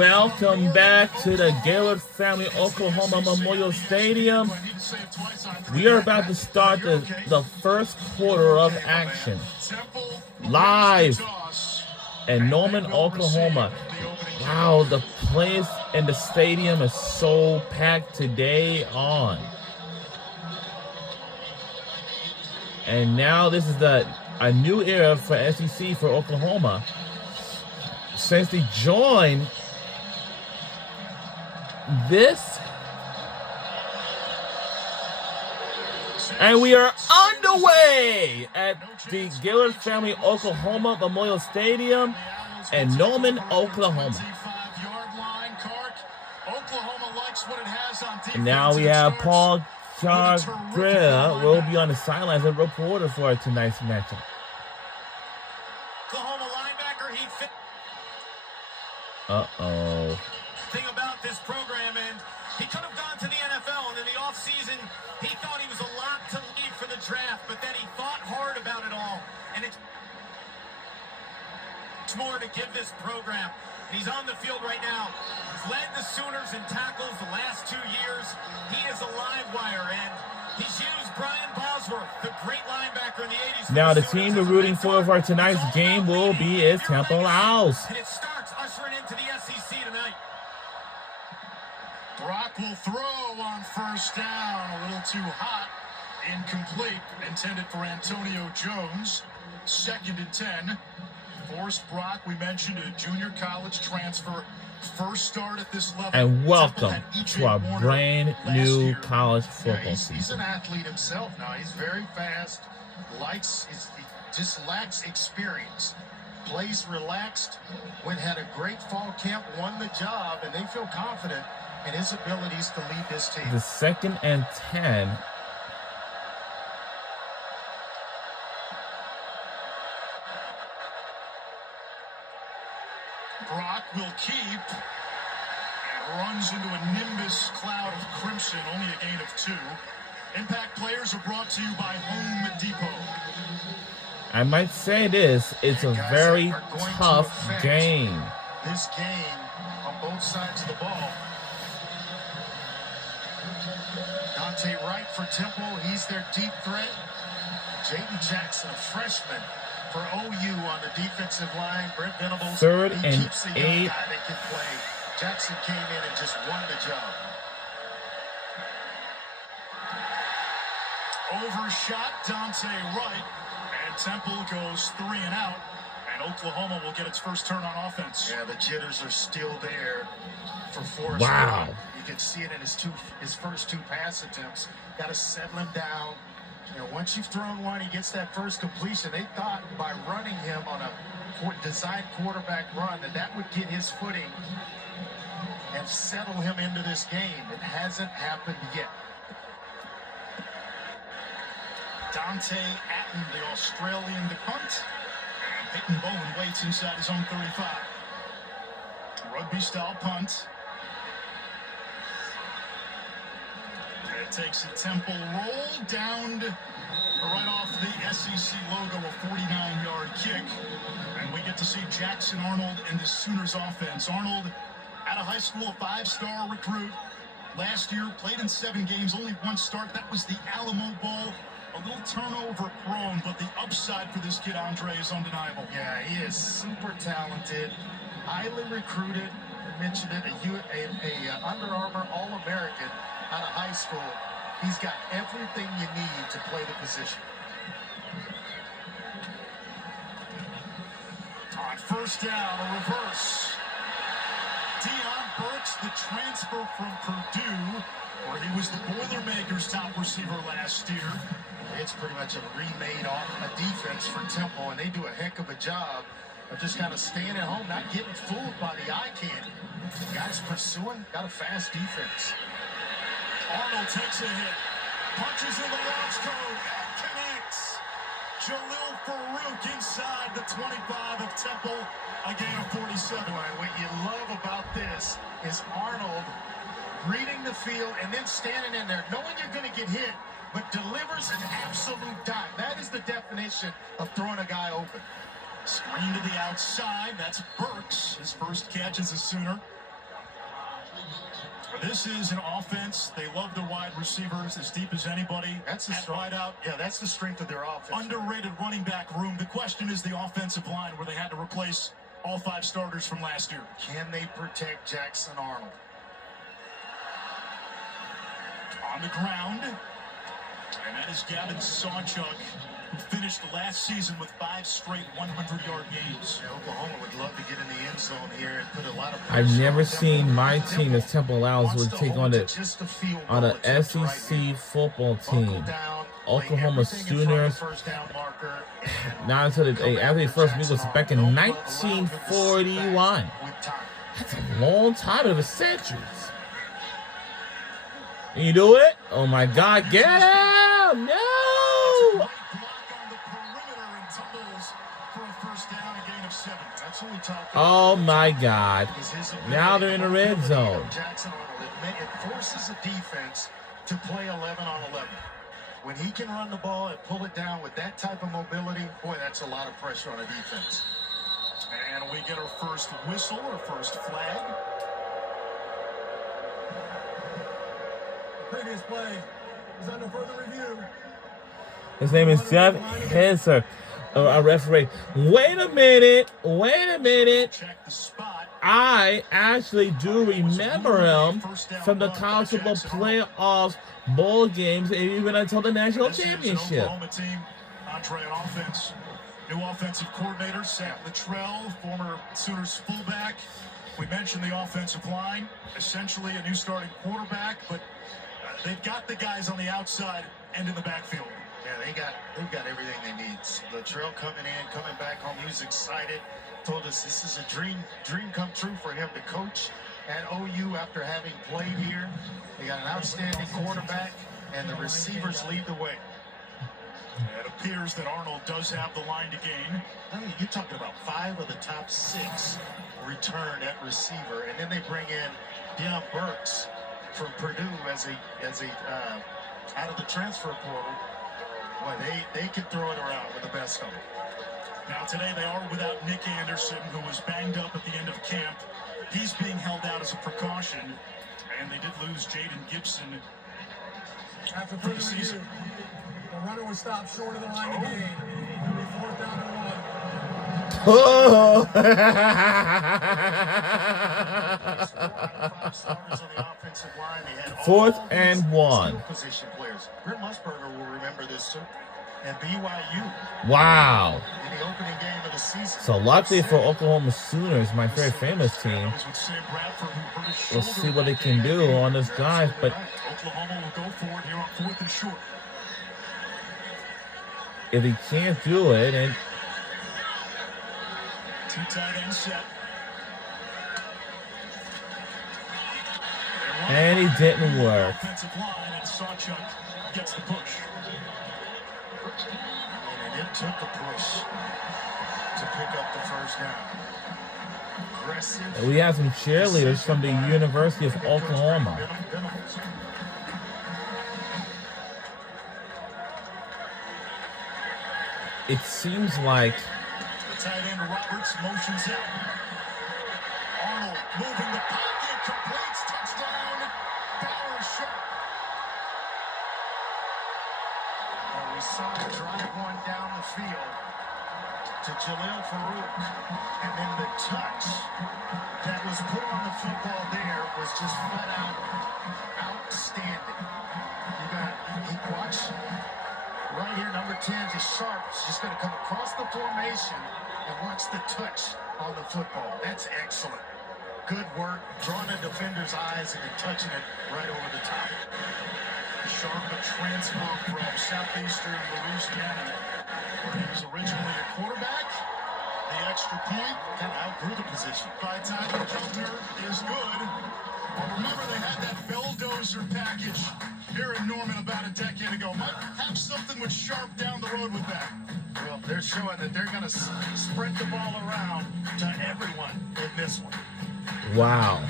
Welcome back to the Gaylord Family Oklahoma Memorial Stadium. We are about to start the first quarter of action. Live in Norman, Oklahoma. Wow, the place in the stadium is so packed today on. And now this is a new era for SEC for Oklahoma. Since they joined this, and we are underway at the Gaylord Family Oklahoma Memorial Stadium in Norman, Oklahoma. And now we have Paul Chagria will be on the sidelines as a reporter for tonight's matchup. Oklahoma linebacker, he fit. Thing about this program, and he could have gone to the NFL, and in the offseason, he thought he was a lot to lead for the draft, but then he thought hard about it all, and it's more to give this program. And he's on the field right now. He's led the Sooners in tackles the last 2 years. He is a live wire, and he's used Brian Bosworth, the great linebacker in the 80s. Now the team we're rooting for tonight's game will be Temple Owls. And it starts ushering into the SEC tonight. Brock will throw on first down. A little too hot. Incomplete. Intended for Antonio Jones. 2nd and 10. Forrest Brock, we mentioned, a junior college transfer. First start at this level. And welcome to our brand new college football season. He's an athlete himself now. He's very fast. He just lacks experience. Plays relaxed. Had a great fall camp, won the job, and they feel confident in his abilities to lead this team. The 2nd and 10. Brock will keep and runs into a nimbus cloud of crimson, only a gain of 2. Impact players are brought to you by Home Depot. I might say this, it's a very tough game. This game on both sides of the ball. Dante Wright for Temple, he's their deep threat. Jaden Jackson, a freshman for OU on the defensive line. Brent Venables, 3rd he and keeps the 8. young guy that can play. Jackson came in and just won the job. Overshot Dante Wright, and Temple goes 3 and out, and Oklahoma will get its first turn on offense. Yeah, the jitters are still there for Forrest. Wow. You can see it in his first 2 pass attempts. Got to settle him down. You know, once you've thrown one, he gets that first completion. They thought by running him on a designed quarterback run that would get his footing and settle him into this game. It hasn't happened yet. Dante Atten, the Australian, to punt. And Peyton Bowen waits inside his own 35. Rugby-style punt. It takes a Temple roll down right off the SEC logo, a 49-yard kick. And we get to see Jackson Arnold and the Sooners offense. Arnold, out of high school, a 5-star recruit. Last year, played in 7 games, only 1 start. That was the Alamo Bowl. A little turnover prone, but the upside for this kid, Andre, is undeniable. Yeah, he is super talented, highly recruited. I mentioned it, a Under Armour All-American out of high school. He's got everything you need to play the position. On first down, a reverse. Deion Burks, the transfer from Purdue, where he was the Boilermakers' top receiver last year. It's pretty much a remade off a defense for Temple, and they do a heck of a job of just kind of staying at home, not getting fooled by the eye candy. The guys pursuing, got a fast defense. Arnold takes a hit, punches in the launch code, and connects. Jalil Farouk inside the 25 of Temple, a gain of 47. What you love about this is Arnold reading the field and then standing in there, knowing you're going to get hit, but delivers an absolute dime. That is the definition of throwing a guy open. Screen to the outside. That's Burks. His first catch as a Sooner. This is an offense. They love their wide receivers as deep as anybody. That's the strength. Yeah, that's the strength of their offense. Underrated running back room. The question is the offensive line, where they had to replace all 5 starters from last year. Can they protect Jackson Arnold? On the ground. And that is Gavin Sawchuk, who finished last season with 5 straight 100-yard games. Yeah, Oklahoma would love to get in the end zone here and put a lot of I've pressure never on seen Temple. my team as Temple Owls Wants would to take hold on to the just a field on goal an attempt right SEC here. football Buckle team. down, Oklahoma lay everything in front of the Sooners. first down marker, and Now until go after after they first meet Jackson was back in Arnold. Don't allow him to sit 1941. back with time. That's a long time of the centuries. Can you do it? Oh my God! Get him! No! Block on the perimeter and tumbles for a first down, a gain of 7. That's what we talked about. Oh my God! Is his ability, Now they're in the red mobility zone. of Jackson Arnold. It forces a defense to play 11 on 11. When he can run the ball and pull it down with that type of mobility, boy, that's a lot of pressure on a defense. And we get our first whistle, our first flag. Previous play is under further review. His name is Jeff Hesser, a referee. Wait a minute! Check the spot. I actually do remember him from the college football playoffs, bowl games, and even until the national This is an championship. Oklahoma team. Entree on offense. New offensive coordinator, Sam Luttrell, former Sooners fullback. We mentioned the offensive line, essentially a new starting quarterback, but they've got the guys on the outside and in the backfield. Yeah, they've got everything they need. Luttrell coming back home, he was excited. Told us this is a dream come true for him to coach at OU after having played here. They got an outstanding quarterback, and the receivers lead the way. It appears that Arnold does have the line to gain. I mean, you're talking about 5 of the top 6 return at receiver, and then they bring in Deion Burks from Purdue as a out of the transfer portal. Boy, they can throw it around with the best of them. Now today they are without Nick Anderson, who was banged up at the end of camp. He's being held out as a precaution, and they did lose Jaden Gibson After for the further season. review, the runner was stopped short of the line of gain. It'll be 4th down and 1. Oh! 4 out of 5 starters on the offensive line. They had Fourth all and these 1. skill position players. Brent Musburger will remember this too. And BYU Wow. in the opening game of the season. So luckily for Oklahoma Sooners, my very famous team, That was with Sam Bradford, who hurt his we'll shoulder see what they that can day. do on this drive. But Oklahoma will go for it here on 4th and short. if he can't do it, and 2 tight end set. And he didn't work. Offensive line, and Sawchuk gets the push. And it took a push to pick up the first down. Aggressive. we have some cheerleaders from the University of Oklahoma. It seems like The tight end Roberts motions out. Arnold moving the pocket, completes, touchdown. Bauer Sharp. And we saw the drive one down the field to Jalil Farouk. And then the touch that was put on the football there was just flat out outstanding. You got, watch right here, number 10, just Sharp. It's just going to come across the formation and watch the touch on the football. That's excellent. Good work, drawing the defender's eyes and then touching it right over the top. Sharp, a transfer from Southeastern Louisiana, where he was originally a quarterback. The extra point Kind of outgrew the position. by Tyler Keltner is good. Well, remember they had that bulldozer package here in Norman about a decade ago. Might have something with Sharp down the road with that. Well, they're showing that they're going to spread the ball around to everyone in this one. wow.